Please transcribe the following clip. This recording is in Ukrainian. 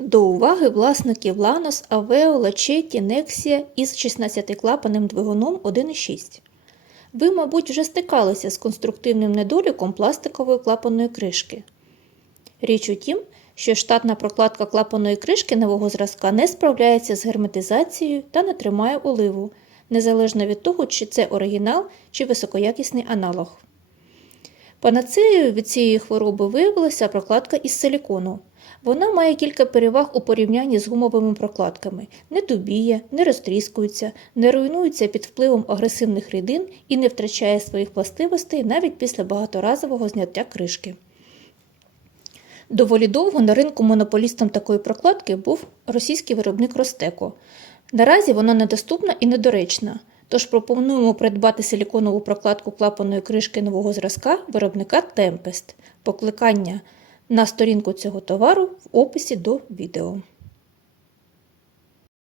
До уваги власників Lanos Aveo Lachetti Nexia із 16-клапаним двигуном 1.6. Ви, мабуть, вже стикалися з конструктивним недоліком пластикової клапаної кришки. Річ у тім, що штатна прокладка клапаної кришки нового зразка не справляється з герметизацією та не тримає оливу, незалежно від того, чи це оригінал чи високоякісний аналог. Панацеєю від цієї хвороби виявилася прокладка із силікону. Вона має кілька переваг у порівнянні з гумовими прокладками: не дубіє, не розтріскується, не руйнується під впливом агресивних рідин і не втрачає своїх властивостей навіть після багаторазового зняття кришки. Доволі довго на ринку монополістом такої прокладки був російський виробник Ростеко. Наразі вона недоступна і недоречна, тож пропонуємо придбати силіконову прокладку клапаної кришки нового зразка виробника Tempest. Покликання на сторінку цього товару в описі до відео.